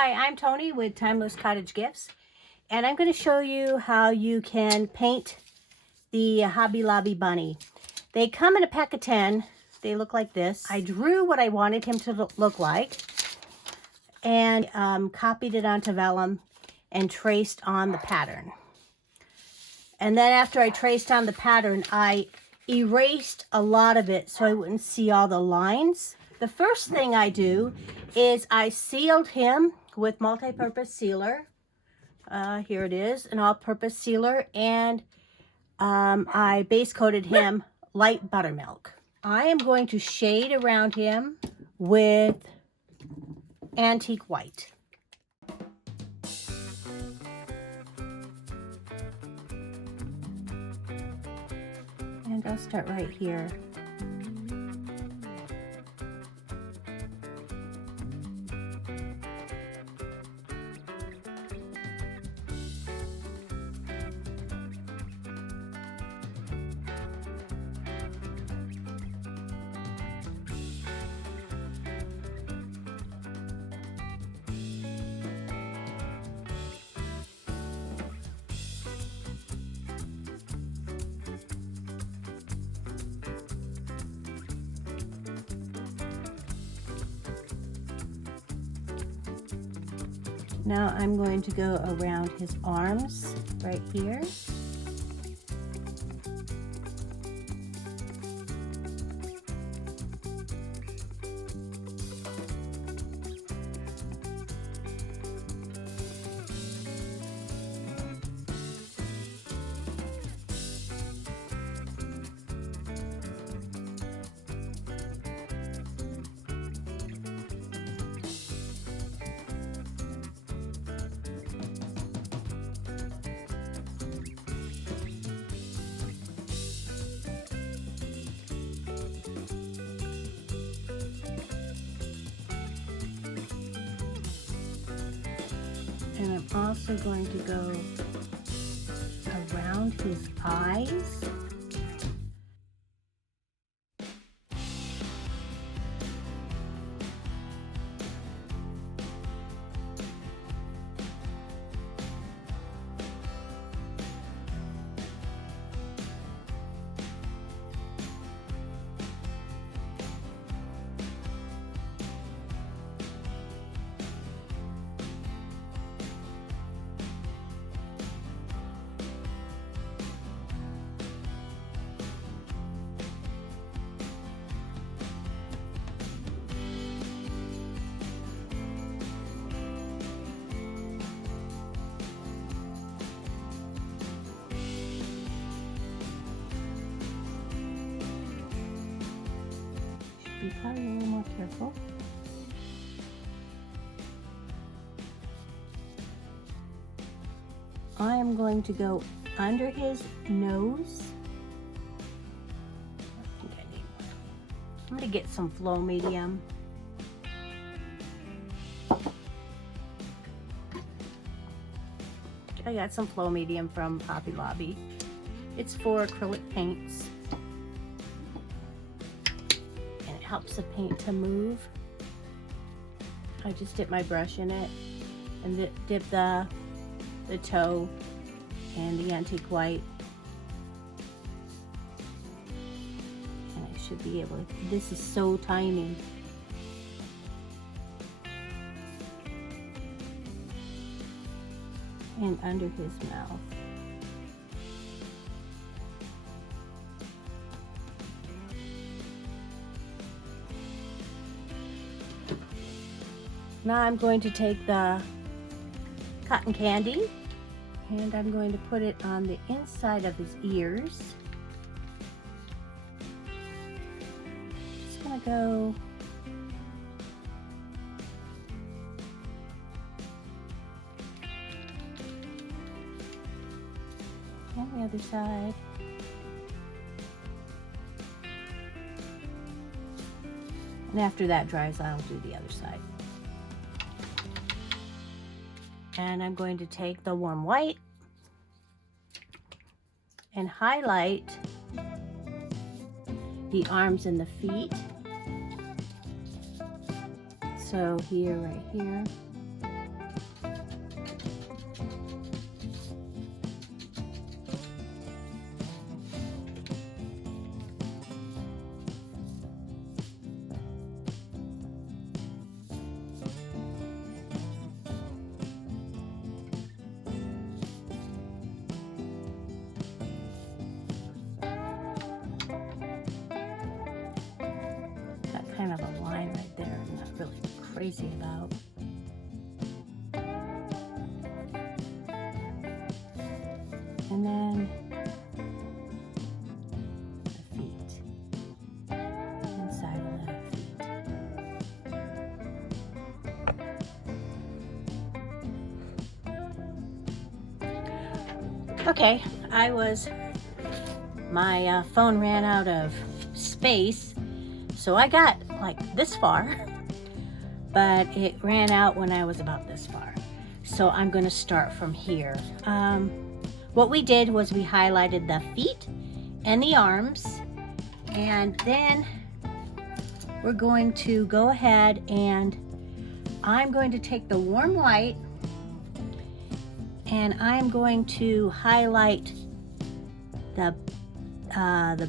Hi, I'm Tony with Timeless Cottage Gifts, and I'm going to show you how you can paint the Hobby Lobby bunny. They come in a pack of 10. They look like this. I drew what I wanted him to look like and copied it onto vellum and traced on the pattern. And then after I traced on the pattern, I erased a lot of it so I wouldn't see all the lines. The first thing I do is I sealed him with multi-purpose sealer. Here it is, an all-purpose sealer, and I base coated him light buttermilk. I am going to shade around him with antique white. And I'll start right here. Now I'm going to go around his arms right here. And I'm also going to go around his eyes. Be probably a little more careful. I am going to go under his nose. I'm going to get some flow medium. I got some flow medium from Hobby Lobby. It's for acrylic paints. Helps the paint to move. I just dip my brush in it and dip the toe and the antique white, and I should be able to, this is so tiny. And under his mouth. Now I'm going to take the cotton candy and I'm going to put it on the inside of his ears. Just gonna go and the other side. And after that dries, I'll do the other side. And I'm going to take the warm white and highlight the arms and the feet. So here, right here. kind of a line right there I'm not really crazy about. And then the feet, inside of the feet. Okay, my phone ran out of space, so I got like this far, but it ran out when I was about this far. So I'm going to start from here. What we did was we highlighted the feet and the arms, and then we're going to go ahead and I'm going to take the warm light and I'm going to highlight the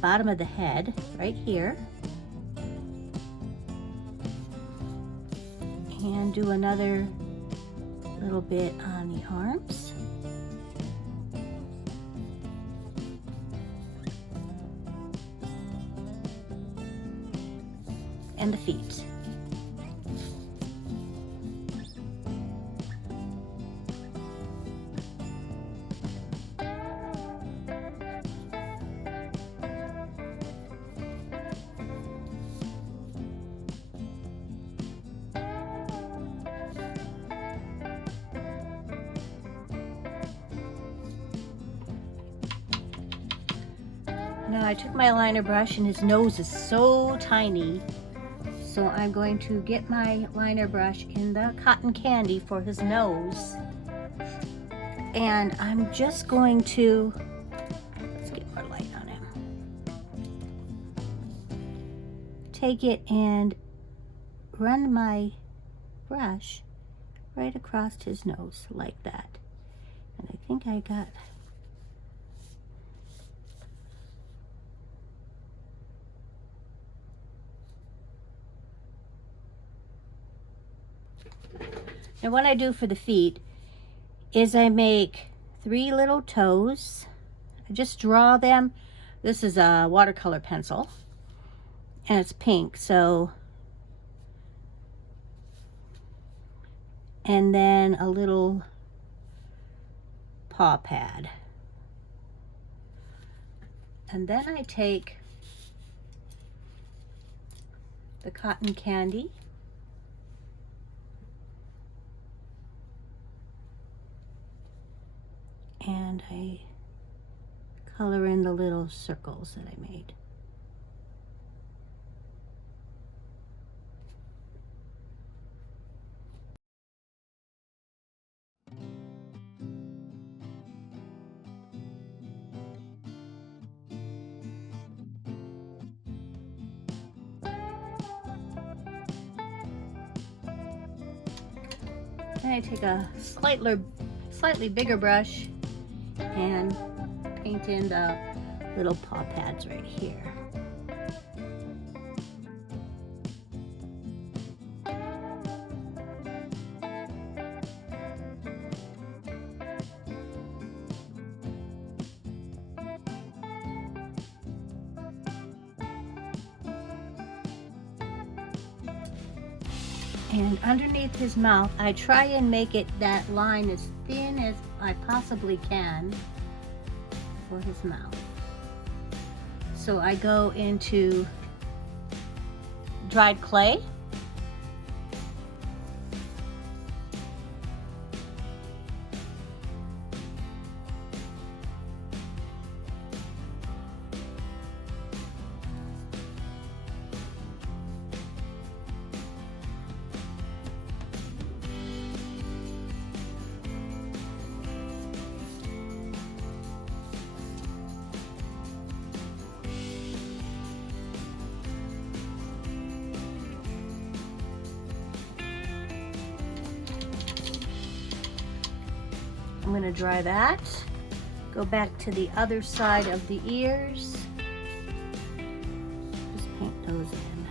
bottom of the head right here, and do another little bit on the arms. And the feet. Now I took my liner brush and his nose is so tiny. So I'm going to get my liner brush in the cotton candy for his nose. And I'm just going to, let's get more light on him. Take it and run my brush right across his nose like that. And I think I got, now what I do for the feet is I make 3 little toes. I just draw them. This is a watercolor pencil and it's pink, so, and then a little paw pad. And then I take the cotton candy and I color in the little circles that I made. Then I take a slightly bigger brush and paint in the little paw pads right here. And underneath his mouth, I try and make it that line as thin as I possibly can for his mouth. So I go into dried clay. I'm going to dry that. Go back to the other side of the ears. Just paint those in.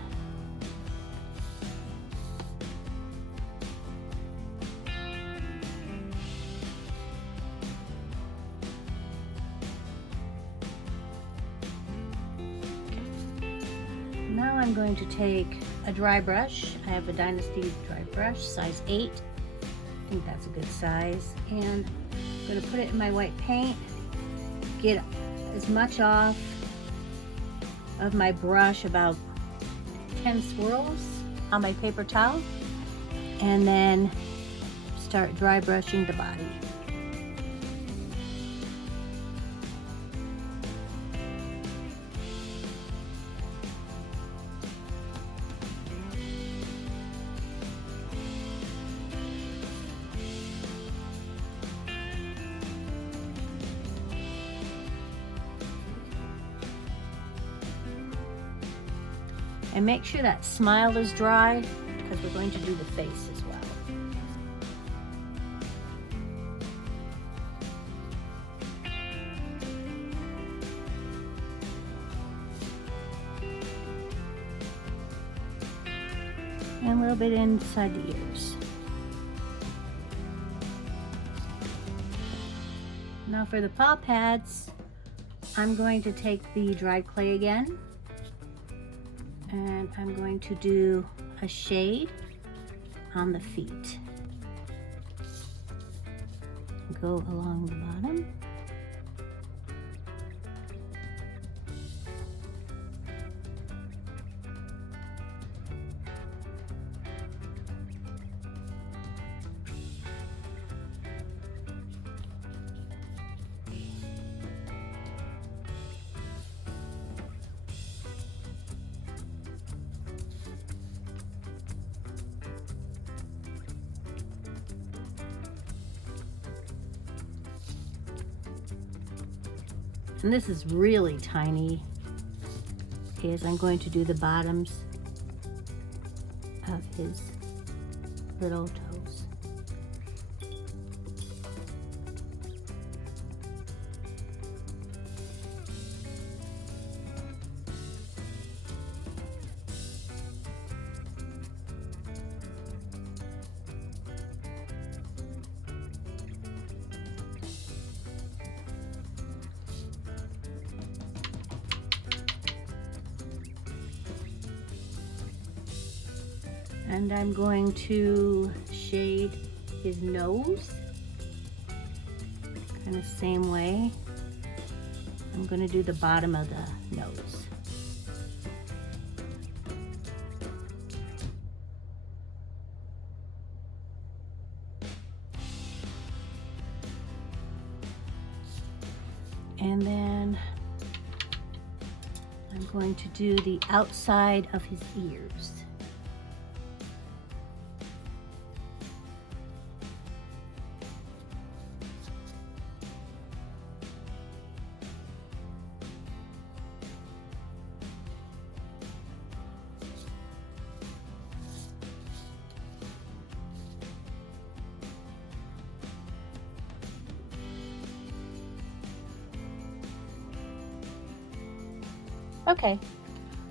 Now I'm I'm going to take a dry brush. I have a Dynasty dry brush, size 8. I think that's a good size. And I'm going to put it in my white paint, get as much off of my brush, about 10 swirls on my paper towel, and then start dry brushing the body. And make sure that smile is dry, because we're going to do the face as well. And a little bit inside the ears. Now for the paw pads, I'm going to take the dried clay again. And I'm going to do a shade on the feet. Go along the bottom. And this is really tiny, is I'm going to do the bottoms of his little toes. And I'm going to shade his nose, kind of same way. I'm going to do the bottom of the nose. And then I'm going to do the outside of his ears. Okay,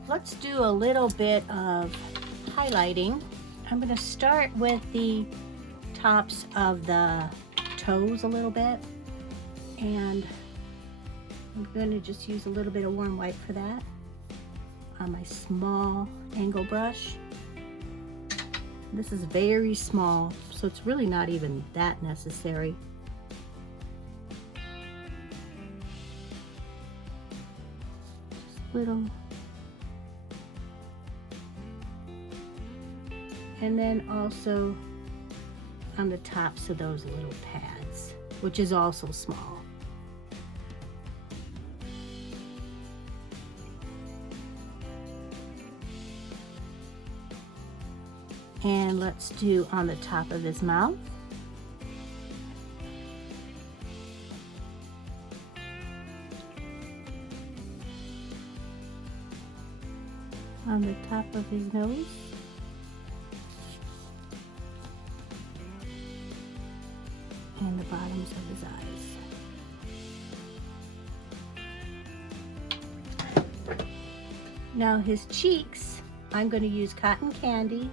let's do a little bit of highlighting. I'm going to start with the tops of the toes a little bit, and I'm going to just use a little bit of warm white for that on my small angle brush. This is very small, so it's really not even that necessary. Little, and then also on the tops of those little pads, which is also small. And let's do on the top of his mouth. On the top of his nose. And the bottoms of his eyes. Now his cheeks, I'm going to use cotton candy.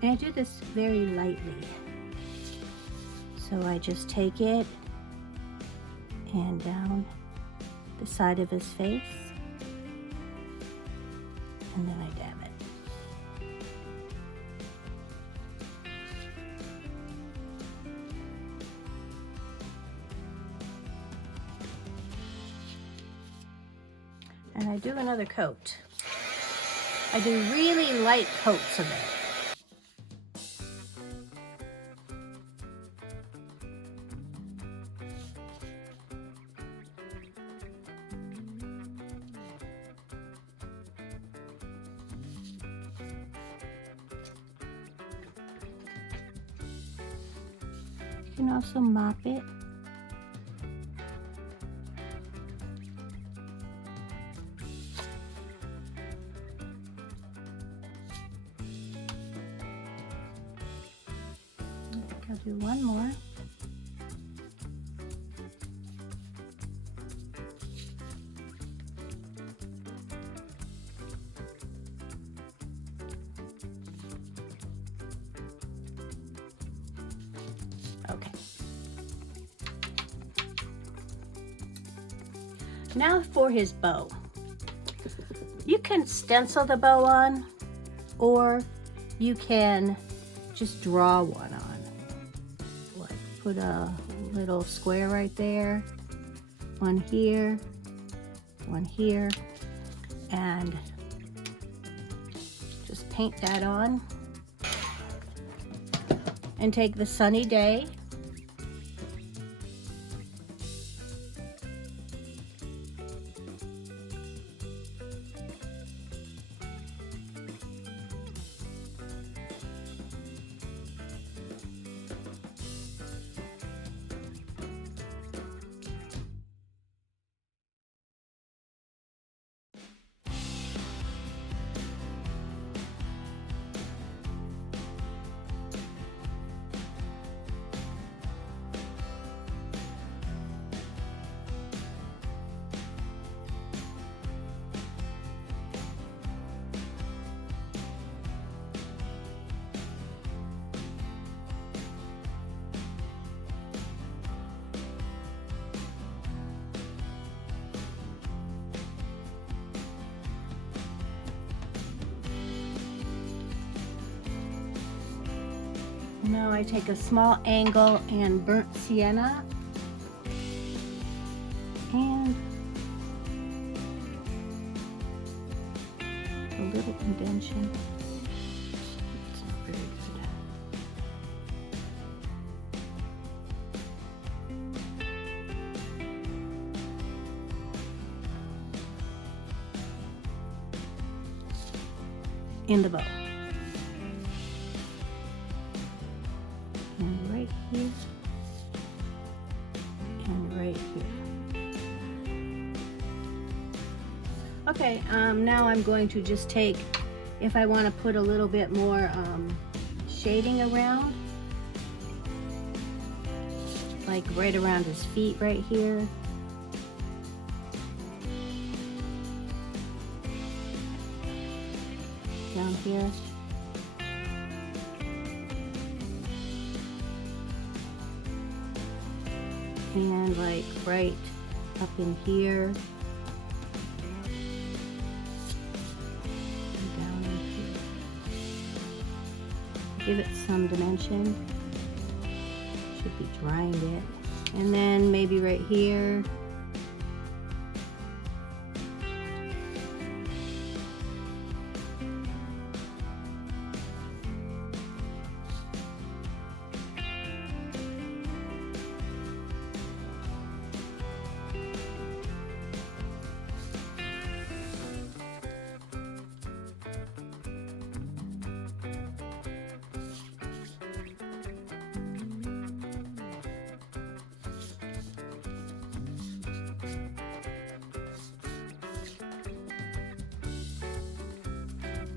And I do this very lightly. So I just take it and down the side of his face. and then I dab it. And I do another coat. I do really light coats of it. You can also mop it. I'll do one more. Okay. Now for his bow. You can stencil the bow on, or you can just draw one on. Like put a little square right there, one here, and just paint that on. And take the sunny day. Now I take a small angle and burnt sienna and a little indentation. It's not very good. In the bow. And right here, and right here. Okay, now I'm going to just take, if I want to put a little bit more shading around, like right around his feet right here. Down here. And like right up in here. And down in here. Give it some dimension. Should be drying it. And then maybe right here.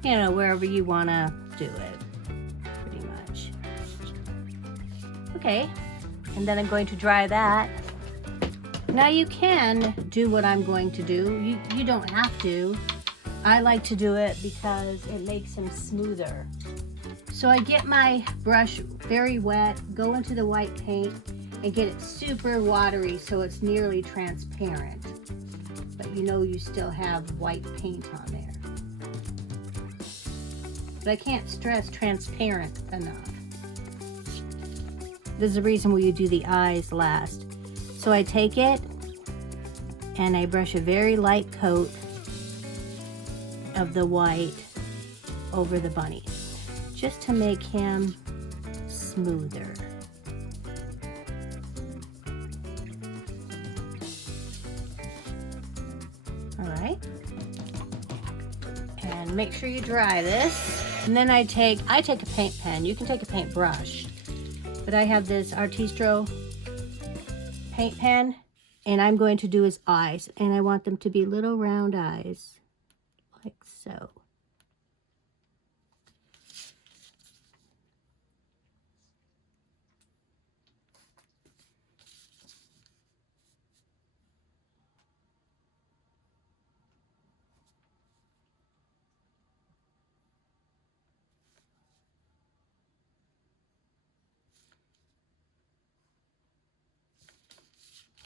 You know, wherever you want to do it, pretty much. Okay, and then I'm going to dry that. Now you can do what I'm going to do. You don't have to. I like to do it because it makes him smoother. So I get my brush very wet, go into the white paint, and get it super watery so it's nearly transparent. But you know you still have white paint on there. but I can't stress transparent enough. There's a reason why you do the eyes last. So I take it and I brush a very light coat of the white over the bunny, just to make him smoother. All right. And make sure you dry this. And then I take a paint pen. You can take a paint brush, but I have this Artistro paint pen, and I'm going to do his eyes, and I want them to be little round eyes, like so.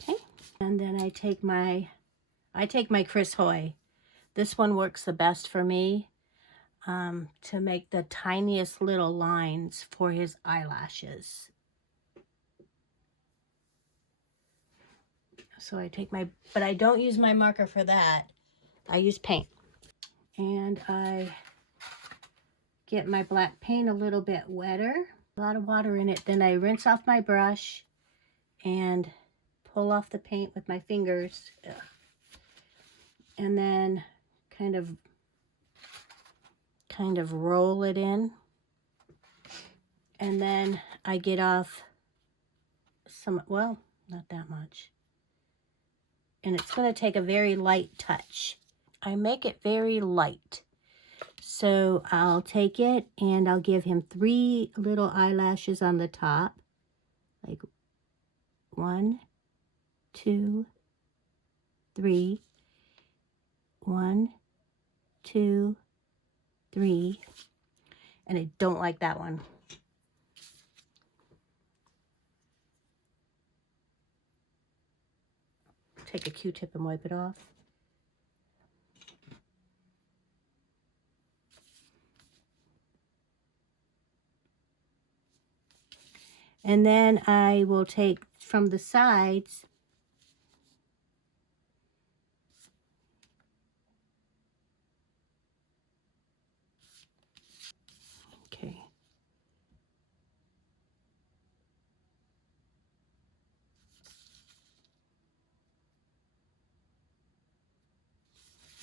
Okay, and then I take my Chris Hoy. This one works the best for me to make the tiniest little lines for his eyelashes. So I take but I don't use my marker for that. I use paint. And I get my black paint a little bit wetter, a lot of water in it. Then I rinse off my brush and pull off the paint with my fingers. And then kind of roll it in. And then I get off some, well, not that much. And it's going to take a very light touch. I make it very light. So I'll take it and I'll give him 3 little eyelashes on the top. Like 1, 2, 3. 1, 2, 3. And I don't like that one. Take a Q-tip and wipe it off. And then I will take from the sides okay.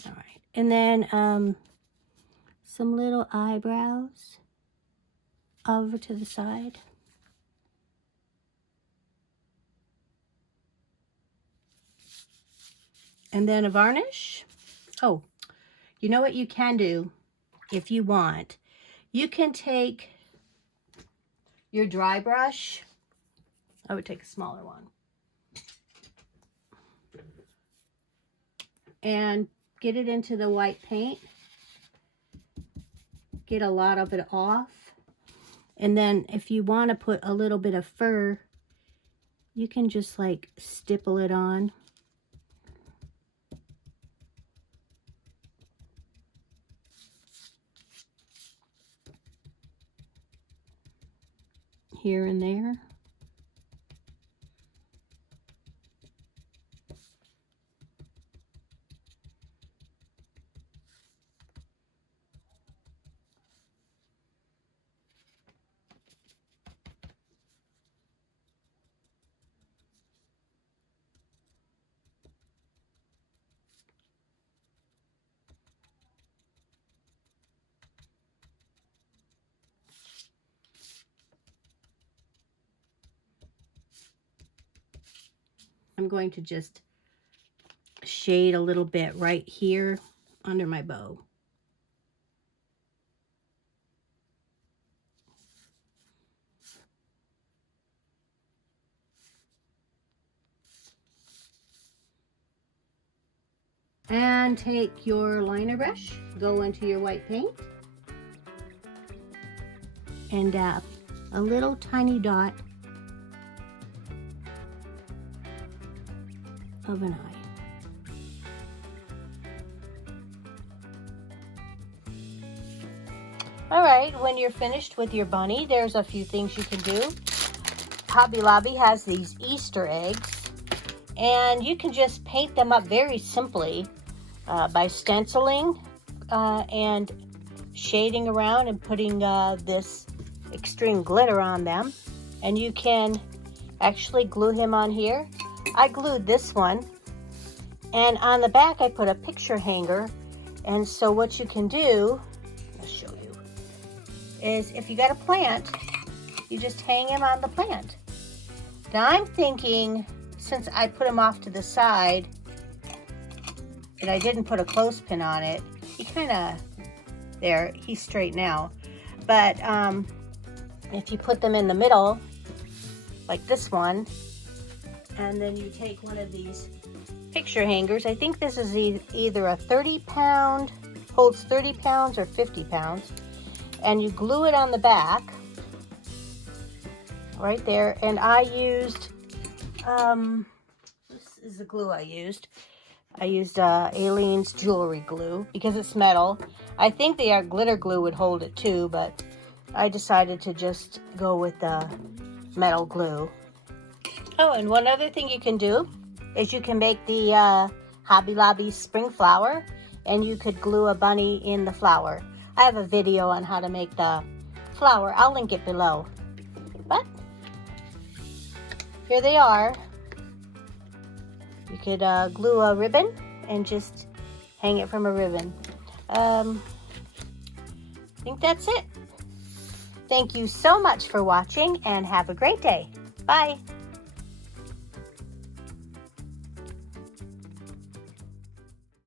All right. And then some little eyebrows over to the side. And then a varnish. Oh, you know what you can do if you want? You can take your dry brush. I would take a smaller one. And get it into the white paint. Get a lot of it off. And then if you want to put a little bit of fur, you can just like stipple it on. Here and there. I'm going to just shade a little bit right here under my bow. And take your liner brush, go into your white paint, and dab a little tiny dot of an eye. All right, when you're finished with your bunny, there's a few things you can do. Hobby Lobby has these Easter eggs, and you can just paint them up very simply by stenciling and shading around and putting this extreme glitter on them. And you can actually glue him on here. I glued this one, and on the back I put a picture hanger. And so what you can do, I'll show you, is if you got a plant, you just hang him on the plant. Now I'm thinking, since I put him off to the side and I didn't put a clothespin on it, he kind of, there, he's straight now. But if you put them in the middle, like this one, and then you take one of these picture hangers, I think this is either a 30-pound, holds 30 pounds or 50 pounds, and you glue it on the back, right there. And I used, this is the glue I used. I used Aleene's jewelry glue because it's metal. I think the glitter glue would hold it too, but I decided to just go with the metal glue. Oh, and one other thing you can do is you can make the Hobby Lobby spring flower, and you could glue a bunny in the flower. I have a video on how to make the flower. I'll link it below. But here they are. You could glue a ribbon and just hang it from a ribbon. I think that's it. Thank you so much for watching, and have a great day. Bye.